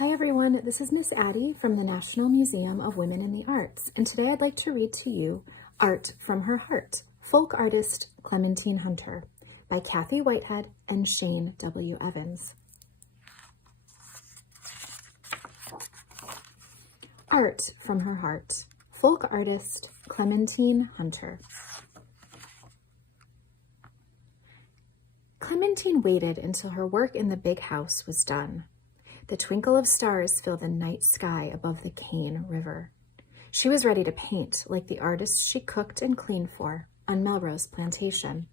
Hi everyone, this is Miss Addie from the National Museum of Women in the Arts, and today I'd like to read to you Art from Her Heart, Folk Artist Clementine Hunter by Kathy Whitehead and Shane W. Evans. Art from Her Heart, Folk Artist Clementine Hunter. Clementine waited until her work in the big house was done. The twinkle of stars filled the night sky above the Cane River. She was ready to paint like the artist she cooked and cleaned for on Melrose Plantation.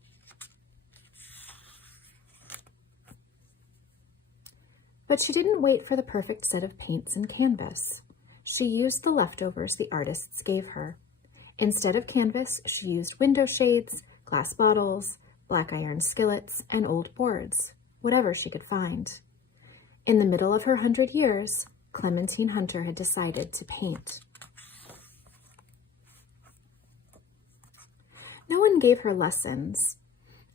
But she didn't wait for the perfect set of paints and canvas. She used the leftovers the artists gave her. Instead of canvas, she used window shades, glass bottles, black iron skillets, and old boards, whatever she could find. In the middle of her 100 years, Clementine Hunter had decided to paint. No one gave her lessons.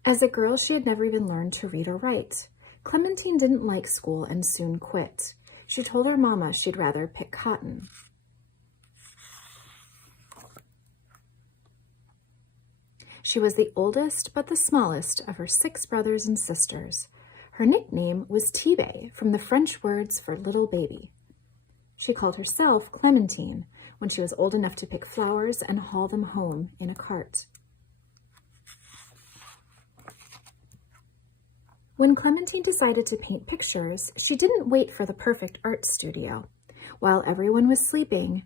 As a girl, she had never even learned to read or write. Clementine didn't like school and soon quit. She told her mama she'd rather pick cotton. She was the oldest but the smallest of her 6 brothers and sisters. Her nickname was Tibé, from the French words for little baby. She called herself Clementine when she was old enough to pick flowers and haul them home in a cart. When Clementine decided to paint pictures, she didn't wait for the perfect art studio. While everyone was sleeping,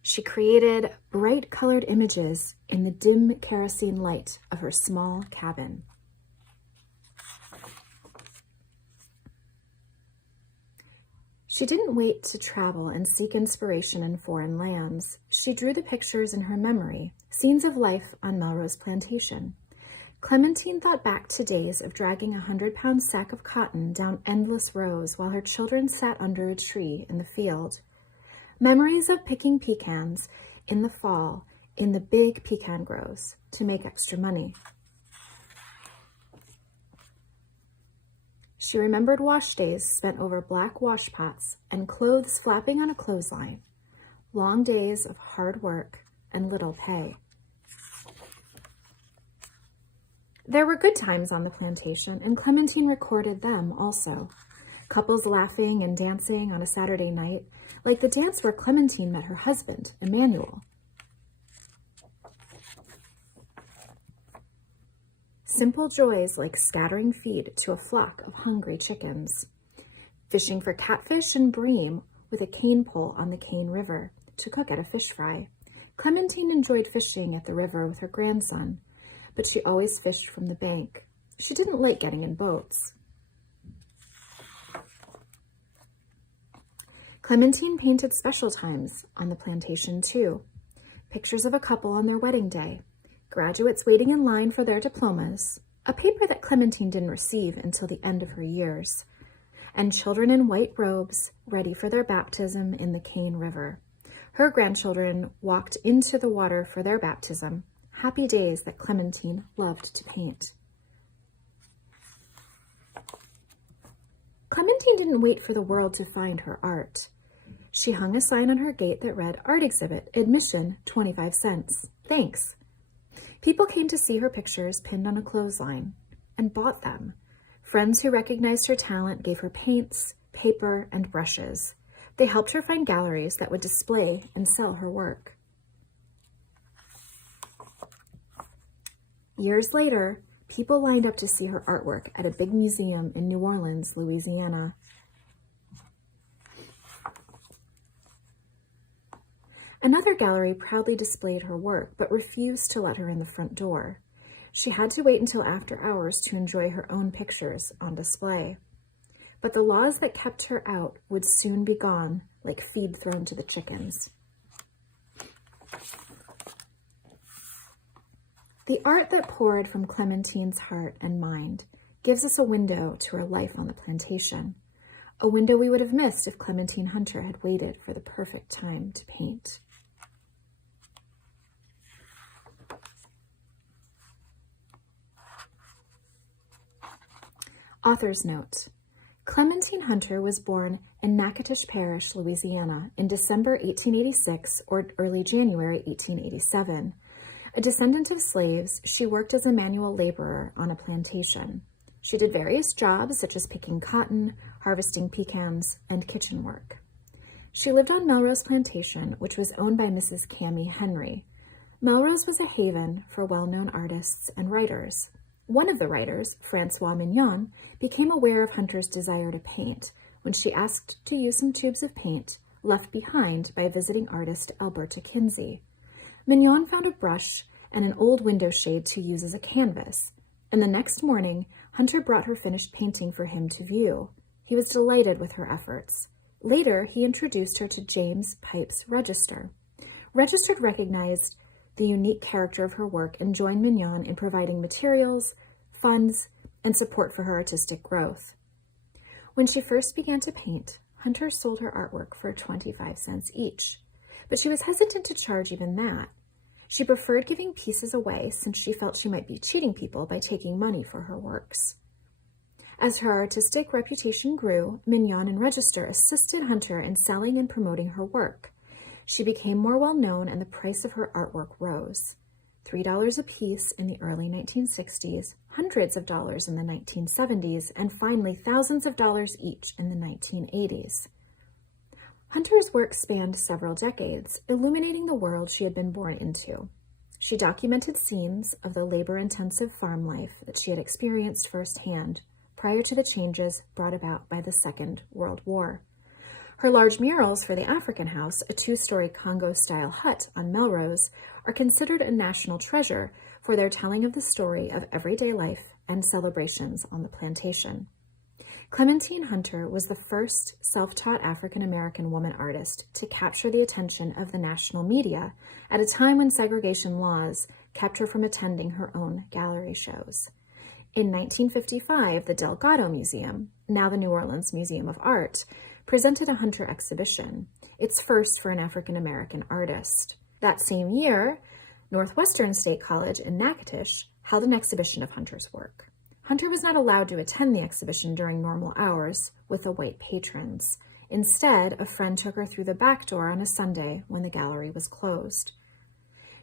she created bright-colored images in the dim kerosene light of her small cabin. She didn't wait to travel and seek inspiration in foreign lands. She drew the pictures in her memory, scenes of life on Melrose Plantation. Clementine thought back to days of dragging a 100-pound sack of cotton down endless rows while her children sat under a tree in the field. Memories of picking pecans in the fall in the big pecan groves to make extra money. She remembered wash days spent over black wash pots and clothes flapping on a clothesline, long days of hard work and little pay. There were good times on the plantation, and Clementine recorded them also. Couples laughing and dancing on a Saturday night, like the dance where Clementine met her husband, Emmanuel. Simple joys like scattering feed to a flock of hungry chickens, fishing for catfish and bream with a cane pole on the Cane River to cook at a fish fry. Clementine enjoyed fishing at the river with her grandson, but she always fished from the bank. She didn't like getting in boats. Clementine painted special times on the plantation too. Pictures of a couple on their wedding day, graduates waiting in line for their diplomas, a paper that Clementine didn't receive until the end of her years, and children in white robes ready for their baptism in the Cane River. Her grandchildren walked into the water for their baptism, happy days that Clementine loved to paint. Clementine didn't wait for the world to find her art. She hung a sign on her gate that read, "Art exhibit, admission 25 cents. Thanks." People came to see her pictures pinned on a clothesline and bought them. Friends who recognized her talent gave her paints, paper, and brushes. They helped her find galleries that would display and sell her work. Years later, people lined up to see her artwork at a big museum in New Orleans, Louisiana. Another gallery proudly displayed her work, but refused to let her in the front door. She had to wait until after hours to enjoy her own pictures on display. But the laws that kept her out would soon be gone, like feed thrown to the chickens. The art that poured from Clementine's heart and mind gives us a window to her life on the plantation, a window we would have missed if Clementine Hunter had waited for the perfect time to paint. Author's note: Clementine Hunter was born in Natchitoches Parish, Louisiana, in December 1886 or early January 1887. A descendant of slaves, she worked as a manual laborer on a plantation. She did various jobs such as picking cotton, harvesting pecans, and kitchen work. She lived on Melrose Plantation, which was owned by Mrs. Cammie Henry. Melrose was a haven for well-known artists and writers. One of the writers, Francois Mignon, became aware of Hunter's desire to paint when she asked to use some tubes of paint left behind by visiting artist Alberta Kinsey. Mignon found a brush and an old window shade to use as a canvas, and the next morning, Hunter brought her finished painting for him to view. He was delighted with her efforts. Later, he introduced her to James Pipes Register. Register recognized the unique character of her work and joined Mignon in providing materials, funds, and support for her artistic growth. When she first began to paint, Hunter sold her artwork for 25 cents each, but she was hesitant to charge even that. She preferred giving pieces away since she felt she might be cheating people by taking money for her works. As her artistic reputation grew, Mignon and Register assisted Hunter in selling and promoting her work. She became more well-known and the price of her artwork rose. $3 a piece in the early 1960s, hundreds of dollars in the 1970s, and finally thousands of dollars each in the 1980s. Hunter's work spanned several decades, illuminating the world she had been born into. She documented scenes of the labor-intensive farm life that she had experienced firsthand prior to the changes brought about by the Second World War. Her large murals for the African House, a two-story Congo-style hut on Melrose, are considered a national treasure for their telling of the story of everyday life and celebrations on the plantation. Clementine Hunter was the first self-taught African-American woman artist to capture the attention of the national media at a time when segregation laws kept her from attending her own gallery shows. In 1955, the Delgado Museum, now the New Orleans Museum of Art, presented a Hunter exhibition, its first for an African-American artist. That same year, Northwestern State College in Natchitoches held an exhibition of Hunter's work. Hunter was not allowed to attend the exhibition during normal hours with the white patrons. Instead, a friend took her through the back door on a Sunday when the gallery was closed.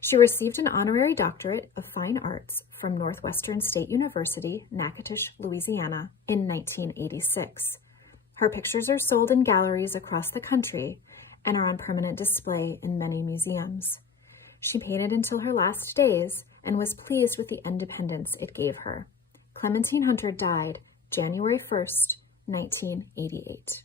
She received an honorary doctorate of fine arts from Northwestern State University, Natchitoches, Louisiana, in 1986. Her pictures are sold in galleries across the country and are on permanent display in many museums. She painted until her last days and was pleased with the independence it gave her. Clementine Hunter died January 1st, 1988.